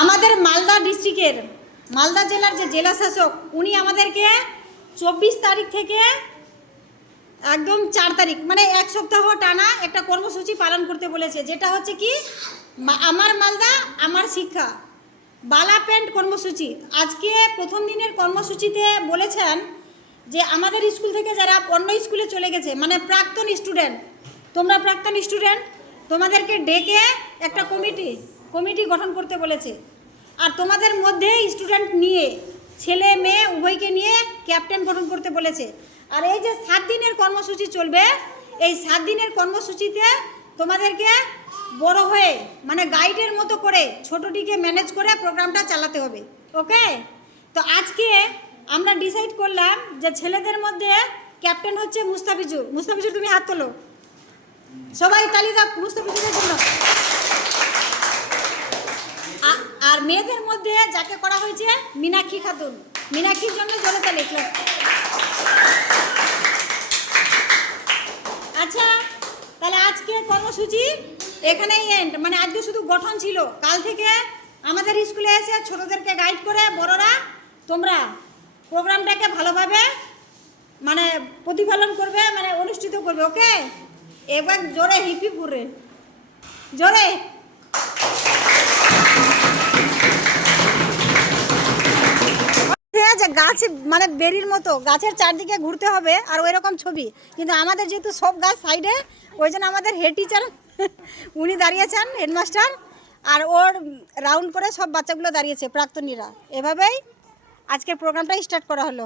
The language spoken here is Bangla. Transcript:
আমাদের মালদা ডিস্ট্রিক্টের মালদা জেলার যে জেলা শাসক উনি আমাদেরকে 24 তারিখ থেকে একদম 4 তারিখ মানে এক সপ্তাহ টানা একটা কর্মসূচি পালন করতে বলেছে, যেটা হচ্ছে কি আমার মালদা আমার শিক্ষা বালা প্যান্ট কর্মসূচি। আজকে প্রথম দিনের কর্মসূচিতে বলেছেন যে আমাদের স্কুল থেকে যারা অন্য স্কুলে চলে গেছে মানে প্রাক্তন স্টুডেন্ট, তোমরা প্রাক্তন স্টুডেন্ট, তোমাদেরকে ডেকে একটা কমিটি গঠন করতে বলেছে। আর তোমাদের মধ্যে স্টুডেন্ট নিয়ে ছেলে মেয়ে উভয়কে নিয়ে ক্যাপ্টেন গঠন করতে বলেছে। আর এই যে 7 দিনের কর্মসূচি চলবে, এই 7 দিনের কর্মসূচিতে তোমাদেরকে বড় হয়ে মানে গাইডের মতো করে ছোটটিকে ম্যানেজ করে প্রোগ্রামটা চালাতে হবে। ওকে, তো আজকে আমরা ডিসাইড করলাম যে ছেলেদের মধ্যে ক্যাপ্টেন হচ্ছে মুস্তাফিজুর। মুস্তাফিজুর তুমি হাত তোলো, সবাই তালি দাও মুস্তাফিজুরের জন্য। আর মেয়েদের মধ্যে যাকে করা হয়েছে মীনাক্ষী খাতুন, মীনাক্ষীর জন্য জোরে তালি। আচ্ছা, তাহলে আজকে কর্মসূচি এখানেই এন্ড, মানে আজকে শুধু গঠন ছিল। কাল থেকে আমাদের স্কুলে এসে ছোটদেরকে গাইড করে বড়রা তোমরা প্রোগ্রামটাকে ভালোভাবে মানে প্রতিপালন করবে, মানে অনুষ্ঠিত করবে। ওকে, এবার জোরে হিপি পুরে জোরে। যে গাছ মানে বেরির মতো গাছের চারদিকে ঘুরতে হবে আর ওই রকম ছবি, কিন্তু আমাদের যেহেতু সব গাছ সাইডে, ওই জন্য আমাদের হেড টিচার উনি দাঁড়িয়েছেন, হেডমাস্টার, আর ওর রাউন্ড করে সব বাচ্চাগুলো দাঁড়িয়েছে প্রাক্তনীরা। এভাবেই আজকের প্রোগ্রামটা স্টার্ট করা হলো।